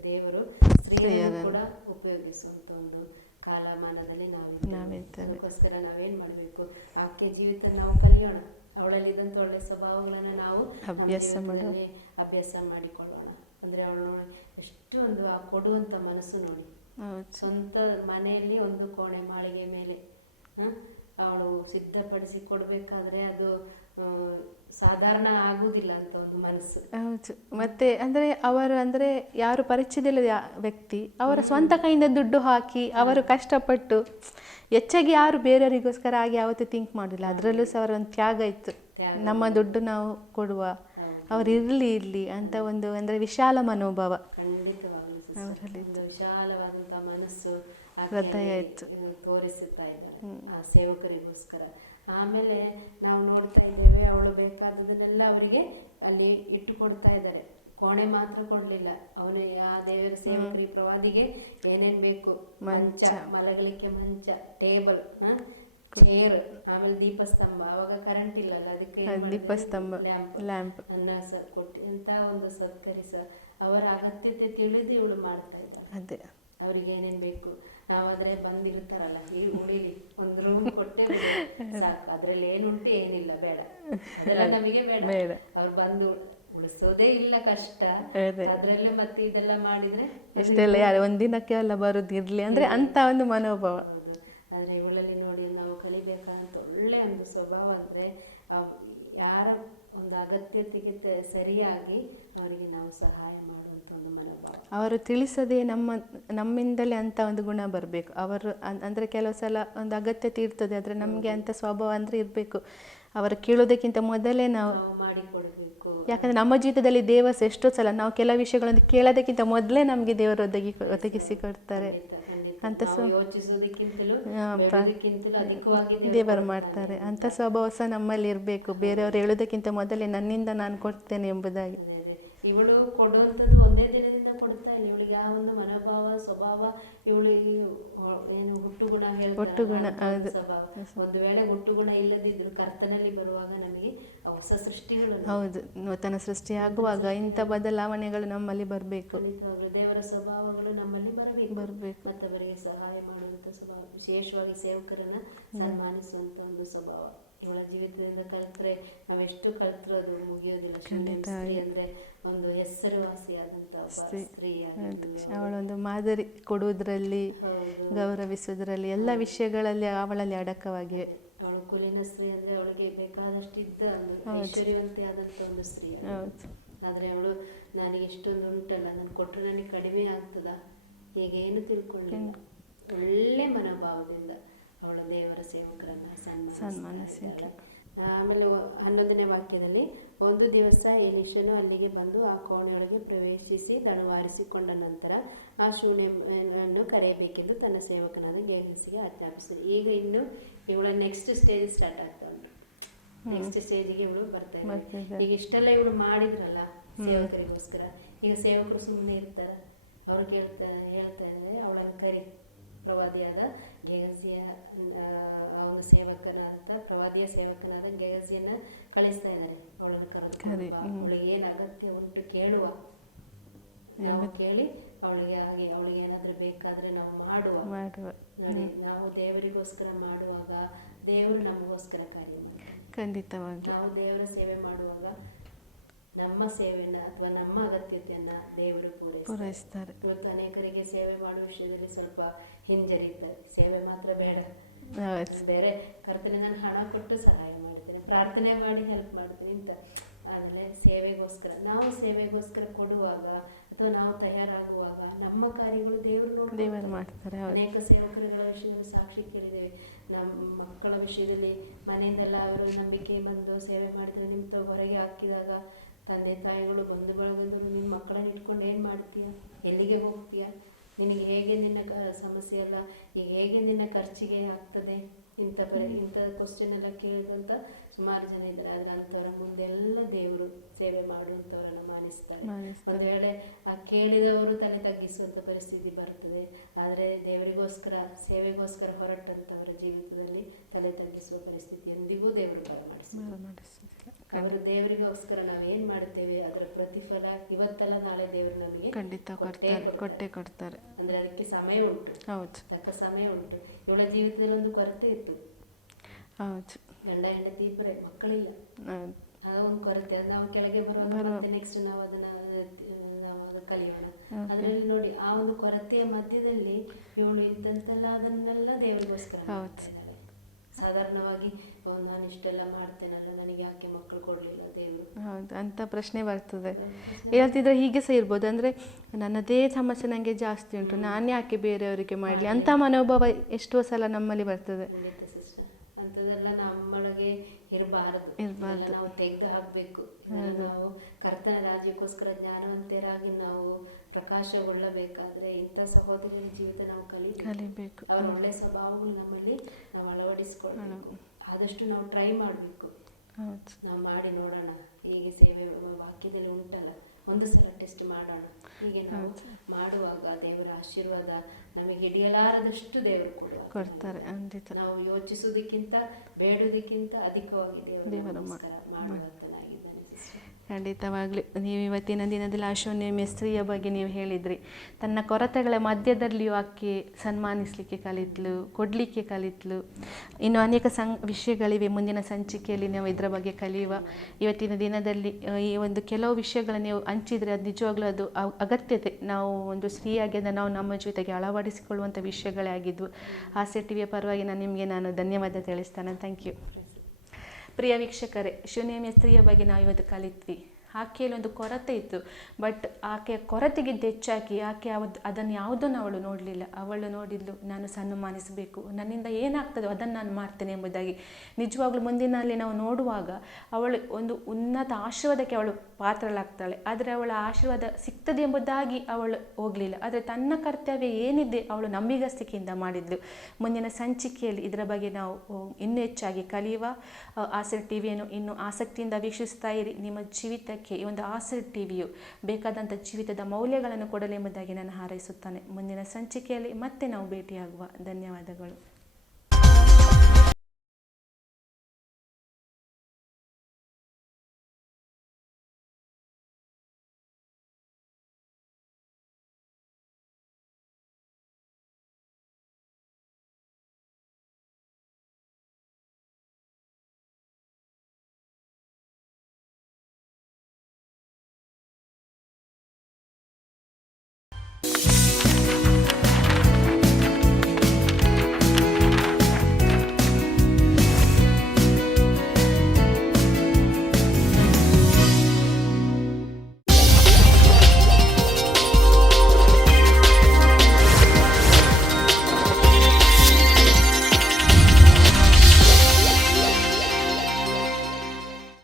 ದೇವರು ಸ್ತ್ರೀಯರನ್ನು ಕೂಡ ಉಪಯೋಗಿಸುವಂತ ಒಂದು ಕಾಲಮಾನದಲ್ಲಿ ನಾವಿದ್ದೇವೆ. ಅದಕ್ಕೋಸ್ಕರ ನಾವೇನ್ ಮಾಡ್ಬೇಕು, ವಾಕ್ಯ ಜೀವಿತ ನಾವು ಕಲಿಯೋಣ. ಅವಳಲ್ಲಿದ್ದಂತ ಒಳ್ಳೆ ಸ್ವಭಾವಗಳನ್ನ ನಾವು ಅಭ್ಯಾಸ ಮಾಡಿಕೊಳ್ಳೋಣ. ಅಂದ್ರೆ ಅವಳು ಎಷ್ಟು ಒಂದು ಆ ಕೊಡುವಂತ ಮನಸ್ಸು ನೋಡಿ, ಸ್ವಂತ ಮನೆಯಲ್ಲಿ ಒಂದು ಕೋಣೆ ಮಾಳಿಗೆ ಮೇಲೆ ಅವಳು ಸಿದ್ಧಪಡಿಸಿ ಕೊಡ್ಬೇಕಾದ್ರೆ ಅದು ಸಾಧಾರಣ ಆಗುದಿಲ್ಲ ಅಂತ ಒಂದು ಮನಸ್ಸು. ಹೌದು. ಮತ್ತೆ ಅಂದ್ರೆ ಅವರು ಅಂದ್ರೆ ಯಾರು ಪರಿಚಯವಿಲ್ಲದ ವ್ಯಕ್ತಿ ಅವರ ಸ್ವಂತ ಕೈಯಿಂದ ದುಡ್ಡು ಹಾಕಿ ಅವರು ಕಷ್ಟಪಟ್ಟು, ಹೆಚ್ಚಾಗಿ ಯಾರು ಬೇರೆಯವರಿಗೋಸ್ಕರ ಆಗಿ ಯಾವತ್ತೂ ಥಿಂಕ್ ಮಾಡಿಲ್ಲ. ಅದರಲ್ಲೂ ಸಹ ಅವರ ಒಂದು ತ್ಯಾಗ ಇತ್ತು. ನಮ್ಮ ದುಡ್ಡು ನಾವು ಕೊಡುವ, ಅವ್ರು ಇರಲಿ ಅಂತ ಒಂದು ಅಂದ್ರೆ ವಿಶಾಲ ಮನೋಭಾವ ಖಂಡಿತವಾಗ್ಲೂ ಅವರಲ್ಲಿ ವಿಶಾಲವಾದಂತಹ ಮನಸ್ಸು ಹೃದಯ ಇತ್ತು, ತೋರಿಸುತ್ತಾ ಇದ್ದಾರೆ ಆ ಸೇವಕರಿಗೋಸ್ಕರ. ಆಮೇಲೆ ನಾವು ನೋಡ್ತಾ ಇದ್ದೇವೆ, ಅವಳು ಬೇಕಾದದನ್ನೆಲ್ಲ ಅವರಿಗೆ ಅಲ್ಲಿ ಇಟ್ಟು ಕೊಡ್ತಾ ಇದ್ದಾರೆ. ಕೋಣೆ ಮಾತ್ರ ಕೊಡ್ಲಿಲ್ಲ, ಅವನು ಆ ದೇವರ ಸೇವಕರಿ ಪ್ರವಾದಿಗೆ ಏನೇನ್ ಬೇಕು, ಮಂಚ, ಮಲಗಲಿಕ್ಕೆ ಮಂಚ, ಟೇಬಲ್, ಚೇರ್, ಆಮೇಲೆ ದೀಪಸ್ತಂಭ. ಅವಾಗ ಕರೆಂಟ್ ಇಲ್ಲ, ಅದಕ್ಕೆ ದೀಪಸ್ತಂಭ, ಲ್ಯಾಂಪ್ ಅನ್ನ ಕೊಟ್ಟು ಅಂತ ಒಂದು ಸತ್ಕರಿಸ ಅವರ ಅಗತ್ಯತೆ ತಿಳಿದು ಇವಳು ಮಾಡ್ತಾ ಇದ್ದಾರೆ. ಅದೇ ಅವ್ರಿಗೆ ಏನೇನ್ ಬೇಕು. ನಾವಾದ್ರೆ ಬಂದಿರ್ತಾರಲ್ಲ, ಈ ಉಳಿಲಿ ಒಂದು ರೂಮ್ ಕೊಟ್ಟೆ ಸಾಕು, ಅದ್ರಲ್ಲಿ ಏನುಂಟು ಏನಿಲ್ಲ ಬೇಡ, ಅದೆಲ್ಲ ನಮಗೆ ಬೇಡ. ಅವ್ರು ಬಂದು ಉಳಿಸೋದೇ ಇಲ್ಲ, ಕಷ್ಟ. ಅದ್ರಲ್ಲೇ ಮತ್ತೆ ಇದೆಲ್ಲ ಮಾಡಿದ್ರೆ ಎಷ್ಟೆಲ್ಲ ಯಾರು ಒಂದಿನಕ್ಕೆ ಎಲ್ಲ ಬರುದಿರ್ಲಿ ಅಂದ್ರೆ ಅಂತ ಒಂದು ಮನೋಭಾವ. ಆದ್ರೆ ಇವಳಲ್ಲಿ ನೋಡಿ ನಾವು ಕಲಿಬೇಕಾದಂತ ಒಳ್ಳೆ ಒಂದು ಸ್ವಭಾವ ಅಂದ್ರೆ ಯಾರ ಒಂದು ಅಗತ್ಯತೆಗೆ ಸರಿಯಾಗಿ ಅವರಿಗೆ ನಾವು ಸಹಾಯ ಮಾಡುವಂತ ಒಂದು ಮನೋಭಾವ. ಅವರು ತಿಳಿಸದೆ ನಮ್ಮಿಂದಲೇ ಅಂತ ಒಂದು ಗುಣ ಬರಬೇಕು. ಅವರು ಅಂದ್ರೆ ಕೆಲವು ಸಲ ಒಂದು ಅಗತ್ಯತೆ ಇರ್ತದೆ, ಆದ್ರೆ ನಮ್ಗೆ ಅಂತ ಸ್ವಭಾವ ಅಂದ್ರೆ ಇರಬೇಕು. ಅವರು ಕೇಳೋದಕ್ಕಿಂತ ಮೊದಲೇ ನಾವು ಮಾಡಿಕೊಡ್ಬೇಕು. ಯಾಕಂದ್ರೆ ನಮ್ಮ ಜೀವಿತದಲ್ಲಿ ದೇವರ ಎಷ್ಟೋ ಸಲ ನಾವು ಕೆಲವು ವಿಷಯಗಳನ್ನು ಕೇಳೋದಕ್ಕಿಂತ ಮೊದಲೇ ನಮಗೆ ದೇವರು ಒದಗಿಸಿ ಕೊಡ್ತಾರೆ ಅಂತ ದೇವರು ಮಾಡ್ತಾರೆ. ಅಂತ ಸ್ವಭಾವ ಸಹ ನಮ್ಮಲ್ಲಿ ಇರಬೇಕು. ಬೇರೆಯವರು ಹೇಳೋದಕ್ಕಿಂತ ಮೊದಲೇ ನನ್ನಿಂದ ನಾನು ಕೊಡ್ತೇನೆ ಎಂಬುದಾಗಿ. ಇವಳು ಕೊಡುವಂಥದ್ದು ಒಂದೇ ದಿನದಿಂದ ಕೊಡ್ತಾ ಇಲ್ಲ. ಇವಳಿಗೆ ಆ ಒಂದು ಮನೋಭಾವ, ಸ್ವಭಾವ, ಇವಳು ಏನು ಹುಟ್ಟುಗುಣ ಹೇಳ್ತಾರೆ ಸ್ವಭಾವ. ಒಂದು ವೇಳೆ ಹುಟ್ಟುಗುಣ ಇಲ್ಲದಿದ್ರು ಕರ್ತನಲ್ಲಿ ಬರುವಾಗ ನಮಗೆ ಹೊಸ ಸೃಷ್ಟಿಗಳು, ಹೌದು, ನೂತನ ಸೃಷ್ಟಿ ಆಗುವಾಗ ಇಂಥ ಬದಲಾವಣೆಗಳು ನಮ್ಮಲ್ಲಿ ಬರಬೇಕು. ದೇವರ ಸ್ವಭಾವಗಳು ನಮ್ಮಲ್ಲಿ ಬರಬೇಕು. ಮತ್ತವರಿಗೆ ಸಹಾಯ ಮಾಡುವಂತ ಸ್ವಭಾವ, ವಿಶೇಷವಾಗಿ ಸೇವಕರನ್ನ ಸನ್ಮಾನಿಸುವಂತ ಒಂದು ಸ್ವಭಾವ ಇವಳ ಜೀವಿತದಿಂದ ಕಲ್ತ್ರೆ ನಾವೆಷ್ಟು ಕಲ್ತ್ರೂ ಅದು ಮುಗಿಯೋದಿಲ್ಲ. ಸ್ತ್ರೀ ಅಂದ್ರೆ ಒಂದು ಹೆಸರುವಾಸಿಯಾದಂತಹ ಸ್ತ್ರೀ. ಅವಳೊಂದು ಮಾದರಿ ಕೊಡುವುದರಲ್ಲಿ, ಗೌರವಿಸುವುದರಲ್ಲಿ, ಎಲ್ಲ ವಿಷಯಗಳಲ್ಲಿ ಅವಳಲ್ಲಿ ಅಡಕವಾಗಿವೆ. ಅವಳು ಕುಲೀನ ಸ್ತ್ರೀ ಅಂದ್ರೆ ಅವಳಿಗೆ ಬೇಕಾದಷ್ಟು ಇದ್ದ ಐಶ್ವರ್ಯವಂತೆ ಆದಂತ ಒಂದು ಸ್ತ್ರೀ. ಆದ್ರೆ ಅವಳು ನನಗೆ ಇಷ್ಟೊಂದು ಉಂಟಲ್ಲ, ನಾನು ಕೊಟ್ಟರೆ ನನಗೆ ಕಡಿಮೆ ಆಗ್ತದ ಹೀಗೇನು ತಿಳ್ಕೊಳ್ಳಿಲ್ಲ. ಒಳ್ಳೆ ಮನೋಭಾವದಿಂದ ಅವಳ ದೇವರ ಸೇವಕರನ್ನ ಸನ್ಮಾನಿಸಿದ್ದಾಳೆ. ಆಮೇಲೆ 11ನೇ ವಾಕ್ಯದಲ್ಲಿ, ಒಂದು ದಿವಸ ಎಲೀಷನು ಅಲ್ಲಿಗೆ ಬಂದು ಆ ಕೋಣೆಯೊಳಗೆ ಪ್ರವೇಶಿಸಿ ದಣವಾರಿಸಿಕೊಂಡ ನಂತರ ಆ ಶೂನ್ಯವನ್ನು ಕರೆಯಬೇಕೆಂದು ತನ್ನ ಸೇವಕನಾದ ಗೇಹಸಿಗೆ ಆಜ್ಞಾಪಿಸಿದ. ಈಗ ಇನ್ನು ಇವಳ ನೆಕ್ಸ್ಟ್ ಸ್ಟೇಜ್ ಸ್ಟಾರ್ಟ್ ಆಗ್ತಾ ಉಂಟು. ನೆಕ್ಸ್ಟ್ ಸ್ಟೇಜಿಗೆ ಇವಳು ಬರ್ತಾ ಇದ್ದಾಳೆ. ಈಗ ಇಷ್ಟೆಲ್ಲ ಇವಳು ಮಾಡಿದ್ರಲ್ಲ ಸೇವಕರಿಗೋಸ್ಕರ, ಈಗ ಸೇವಕರು ಸುಮ್ಮನೆ ಇರ್ತಾರೆ. ಅವ್ರು ಹೇಳ್ತಾ ಇದ್ದಾರೆ, ಅವಳನ್ನು ಕರಿ, ಪ್ರವಾದಿಯಾದ ಗೇಹಸಿಯ ಅವನ ಪ್ರವಾದಿಯ ಸೇವಕನಾದ ಗೇಹಸಿಯನ್ನ ಕಳಿಸ್ತಾ ಇದ್ದಾರೆ. ಅವಳನ್ನು ಕರೆದು ಅವಳಿಗೆ ಏನ್ ಅಗತ್ಯ ಉಂಟು ಕೇಳುವ, ನಾವು ಕೇಳಿ ಅವಳಿಗೆ ಏನಾದ್ರೂ ಬೇಕಾದ್ರೆ ನಾವು ಮಾಡುವ. ನೋಡಿ, ನಾವು ದೇವರಿಗೋಸ್ಕರ ಮಾಡುವಾಗ ದೇವರು ನಮಗೋಸ್ಕರ ಕಾರ್ಯ ಮಾಡ್ತಾರೆ. ಖಂಡಿತವಾಗಿ ನಾವು ದೇವರ ಸೇವೆ ಮಾಡುವಾಗ ನಮ್ಮ ಸೇವೆಯನ್ನ ಅಥವಾ ನಮ್ಮ ಅಗತ್ಯತೆಯನ್ನ ದೇವರು ಪೂರೈಸ್ತಾರೆ. ಇವತ್ತು ಅನೇಕರಿಗೆ ಸೇವೆ ಮಾಡುವ ವಿಷಯದಲ್ಲಿ ಸ್ವಲ್ಪ ಹಿಂಜರಿತಾರೆ. ಸೇವೆ ಮಾತ್ರ ಬೇಡ, ಬೇರೆ ಕರ್ತನೆ ನಾನು ಹಣ ಕೊಟ್ಟು ಸಹಾಯ ಮಾಡ್ತೇನೆ, ಪ್ರಾರ್ಥನೆ ಮಾಡಿ ಹೆಲ್ಪ್ ಮಾಡ್ತೀನಿ ಅಂತ. ಆಮೇಲೆ ನಾವು ಸೇವೆಗೋಸ್ಕರ ಕೊಡುವಾಗ ಅಥವಾ ನಾವು ತಯಾರಾಗುವಾಗ ನಮ್ಮ ಕಾರ್ಯಗಳು ದೇವರು ಮಾಡ್ತಾರೆ. ಅನೇಕ ಸೇವಕರುಗಳ ವಿಷಯದಲ್ಲಿ ಸಾಕ್ಷಿ ಕೇಳಿದ್ದೇವೆ. ನಮ್ಮ ಮಕ್ಕಳ ವಿಷಯದಲ್ಲಿ ಮನೆಯಿಂದೆಲ್ಲ ಅವರು ನಂಬಿಕೆ ಬಂದು ಸೇವೆ ಮಾಡಿದ್ರೆ ನಿಮ್ಮ ಹೊರಗೆ ಹಾಕಿದಾಗ ತಂದೆ ತಾಯಿಗಳು ಬಂಧು ಬಳಗಂದ್ರು ನಿಮ್ಮ ಮಕ್ಕಳನ್ನ ಇಟ್ಕೊಂಡು ಏನ್ ಮಾಡ್ತೀಯ, ಎಲ್ಲಿಗೆ ಹೋಗ್ತೀಯ, ನಿನಗೆ ಹೇಗೆ ನಿನ್ನ ಸಮಸ್ಯೆ ಎಲ್ಲ ಈಗ ಹೇಗೆ ನಿನ್ನ ಖರ್ಚಿಗೆ ಆಗ್ತದೆ, ಇಂಥ ಕ್ವಶನ್ ಎಲ್ಲ ಕೇಳಿದಂತ ಸುಮಾರು ಜನ ಇದ್ದಾರೆ. ಆದ್ರೆ ಅಂಥವ್ರ ಮುಂದೆಲ್ಲ ದೇವರು ಸೇವೆ ಮಾಡುವಂಥವ್ರನ್ನ ಮಾನಿಸ್ತಾರೆ. ಒಂದು ವೇಳೆ ಆ ಕೇಳಿದವರು ತಲೆ ತಗ್ಗಿಸುವಂತ ಪರಿಸ್ಥಿತಿ ಬರ್ತದೆ, ಆದ್ರೆ ದೇವರಿಗೋಸ್ಕರ ಸೇವೆಗೋಸ್ಕರ ಹೊರಟಂತವರ ಜೀವಿತದಲ್ಲಿ ತಲೆ ತಗ್ಗಿಸುವ ಪರಿಸ್ಥಿತಿ ಎಂದಿಗೂ ದೇವರು ಬರಮಾಡಿಸ್ತಾರೆ. ಅವರು ದೇವರಿಗೋಸ್ಕರ ನಾವೇನ್ ಮಾಡುತ್ತೇವೆ ಅದರ ಪ್ರತಿಫಲ ಇವತ್ತಲ್ಲ ನಾಳೆ ದೇವರು ನಮಗೆ ಖಂಡಿತ ಕೊಟ್ಟೆ ಕೊಡ್ತಾರೆ. ಅಂದ್ರೆ ಅದಕ್ಕೆ ಸಮಯ ಉಂಟು, ತಕ್ಕ ಸಮಯ ಉಂಟು. ಇವಳ ಜೀವಿತದಲ್ಲಿ ಒಂದು ಕೊರತೆ ಇತ್ತು, ಗಂಡ ಹೆಂಡತಿ ಇಬ್ಬರೇ, ಮಕ್ಕಳಿಲ್ಲ, ಅದೊಂದು ಕೊರತೆ. ಅದು ನಾವು ಕೆಳಗೆ ಬರುವಾಗ ನೆಕ್ಸ್ಟ್ ನಾವು ಅದನ್ನ ಕಲಿಯೋಣ. ಅದ್ರಲ್ಲಿ ನೋಡಿ ಆ ಒಂದು ಕೊರತೆಯ ಮಧ್ಯದಲ್ಲಿ ಇವಳು ಇದ್ದಂತೆಲ್ಲ ಅದನ್ನೆಲ್ಲ ದೇವರಿಗೋಸ್ಕರ ಮಾಡ್ತಿದ್ದಾಳೆ. ಸಾಧಾರಣವಾಗಿ ನಾನು ಇಷ್ಟೆಲ್ಲ ಮಾಡ್ತೇನಲ್ಲ, ನನಗೆ ಯಾಕೆ ಮಕ್ಕಳು ಕೊಡ್ಲಿಲ್ಲ ದೇವರು, ಹೌದು ಅಂತ ಪ್ರಶ್ನೆ ಬರ್ತದೆ. ಹೇಳ್ತಿದ್ರೆ ಹೀಗೆ ಸಹ ಇರ್ಬೋದು, ಅಂದ್ರೆ ನನ್ನದೇ ಸಮಸ್ಯೆ ನನಗೆ ಜಾಸ್ತಿ ಉಂಟು, ನಾನು ಯಾಕೆ ಬೇರೆಯವರಿಗೆ ಮಾಡಲಿ ಅಂತ ಮನೋಭಾವ ಎಷ್ಟೋ ಸಲ ನಮ್ಮಲ್ಲಿ ಬರ್ತದೆ. ಅಂಥದ್ದೆಲ್ಲ ನಮ್ಮೊಳಗೆ ಇರಬಾರದು, ನಾವು ತೆಗೆದು ಹಾಕ್ಬೇಕು. ನಾವು ಕರ್ತನ ರಾಜ್ಯಕ್ಕೋಸ್ಕರ ಜ್ಞಾನವಂತರಾಗಿ ನಾವು ಪ್ರಕಾಶಗೊಳ್ಳಬೇಕಾದ್ರೆ ಇಂಥ ಸಹೋದರರ ಜೀವಿತ ನಾವು ಕಲಿಬೇಕು. ಅವರ ಒಳ್ಳೆ ಸ್ವಭಾವಗಳು ನಮ್ಮಲ್ಲಿ ನಾವು ಅಳವಡಿಸ್ಕೊಳ್ಬೇಕು. ಆದಷ್ಟು ನಾವು ಟ್ರೈ ಮಾಡಬೇಕು, ನಾವು ಮಾಡಿ ನೋಡೋಣ. ಹೀಗೆ ಸೇವೆ ವಾಕ್ಯದಲ್ಲಿ ಉಂಟಲ್ಲ, ಒಂದು ಸಲ ಟೆಸ್ಟ್ ಮಾಡೋಣ. ಹೀಗೆ ನಾವು ಮಾಡುವಾಗ ದೇವರ ಆಶೀರ್ವಾದ ನಮಗೆ ಹಿಡಿಯಲಾರದಷ್ಟು ದೇವರು ಕೊಡ್ತಾರೆ. ನಾವು ಯೋಚಿಸುವುದಕ್ಕಿಂತ ಬೇಡುವುದಕ್ಕಿಂತ ಅಧಿಕವಾಗಿ ದೇವರು ಮಾಡುವಂತನಾಗಿದ್ದಾನೆ. ಖಂಡಿತವಾಗ್ಲೂ ನೀವು ಇವತ್ತಿನ ದಿನದಲ್ಲಿ ಆಶೋನ್ಯ ಸ್ತ್ರೀಯ ಬಗ್ಗೆ ನೀವು ಹೇಳಿದ್ರಿ. ತನ್ನ ಕೊರತೆಗಳ ಮಧ್ಯದಲ್ಲಿಯೂ ಆಕೆ ಸನ್ಮಾನಿಸಲಿಕ್ಕೆ ಕಲಿತ್ಲು, ಕೊಡಲಿಕ್ಕೆ ಕಲಿತ್ಲು. ಇನ್ನು ಅನೇಕ ವಿಷಯಗಳಿವೆ, ಮುಂದಿನ ಸಂಚಿಕೆಯಲ್ಲಿ ನಾವು ಇದರ ಬಗ್ಗೆ ಕಲಿಯುವ. ಇವತ್ತಿನ ದಿನದಲ್ಲಿ ಈ ಒಂದು ಕೆಲವು ವಿಷಯಗಳನ್ನು ನೀವು ಹಂಚಿದರೆ ಅದು ನಿಜವಾಗ್ಲೂ ಅದು ಅಗತ್ಯತೆ. ನಾವು ಒಂದು ಸ್ತ್ರೀಯಾಗಿ ಅದನ್ನು ನಾವು ನಮ್ಮ ಜೊತೆಗೆ ಅಳವಡಿಸಿಕೊಳ್ಳುವಂಥ ವಿಷಯಗಳೇ ಆಗಿದ್ವು. ಆಸೆ ಟಿವಿಯ ಪರವಾಗಿ ನಾನು ಧನ್ಯವಾದ ತಿಳಿಸ್ತೇನೆ. Thank you. ಪ್ರಿಯ ವೀಕ್ಷಕರೇ, ಶೂನ್ಯ ಸ್ತ್ರೀಯ ಬಗ್ಗೆ ನಾವು ಇವತ್ತು ಕಲಿತ್ವಿ. ಆಕೆಯಲ್ಲಿ ಒಂದು ಕೊರತೆ ಇತ್ತು, ಬಟ್ ಆಕೆಯ ಕೊರತೆಗಿಂತ ಹೆಚ್ಚಾಗಿ ಆಕೆ ಅದನ್ನು ಯಾವುದನ್ನು ಅವಳು ನೋಡಲಿಲ್ಲ. ಅವಳು ನೋಡಿದ್ಲು, ನಾನು ಸನ್ಮಾನಿಸಬೇಕು, ನನ್ನಿಂದ ಏನಾಗ್ತದೋ ಅದನ್ನು ನಾನು ಮಾಡ್ತೇನೆ ಎಂಬುದಾಗಿ. ನಿಜವಾಗ್ಲೂ ಮುಂದಿನಲ್ಲಿ ನಾವು ನೋಡುವಾಗ ಅವಳು ಒಂದು ಉನ್ನತ ಆಶೀರ್ವಾದಕ್ಕೆ ಅವಳು ಪಾತ್ರಳಾಗ್ತಾಳೆ. ಆದರೆ ಅವಳ ಆಶೀರ್ವಾದ ಸಿಗ್ತದೆ ಎಂಬುದಾಗಿ ಅವಳು ಹೋಗಲಿಲ್ಲ. ಆದರೆ ತನ್ನ ಕರ್ತವ್ಯ ಏನಿದೆ ಅವಳು ನಂಬಿಗಸ್ತಿಕೆಯಿಂದ ಮಾಡಿದ್ಲು. ಮುಂದಿನ ಸಂಚಿಕೆಯಲ್ಲಿ ಇದರ ಬಗ್ಗೆ ನಾವು ಇನ್ನೂ ಹೆಚ್ಚಾಗಿ ಕಲಿಯುವ. ಆಸರ್ ಟಿವಿಯನ್ನು ಇನ್ನೂ ಆಸಕ್ತಿಯಿಂದ ವೀಕ್ಷಿಸ್ತಾ ಇರಿ. ನಿಮ್ಮ ಜೀವಿತಕ್ಕೆ ಈ ಒಂದು ಆಸರ್ ಟಿವಿಯು ಬೇಕಾದಂಥ ಜೀವಿತದ ಮೌಲ್ಯಗಳನ್ನು ಕೊಡಲಿ ಎಂಬುದಾಗಿ ನಾನು ಹಾರೈಸುತ್ತಾನೆ. ಮುಂದಿನ ಸಂಚಿಕೆಯಲ್ಲಿ ಮತ್ತೆ ನಾವು ಭೇಟಿಯಾಗುವ. ಧನ್ಯವಾದಗಳು.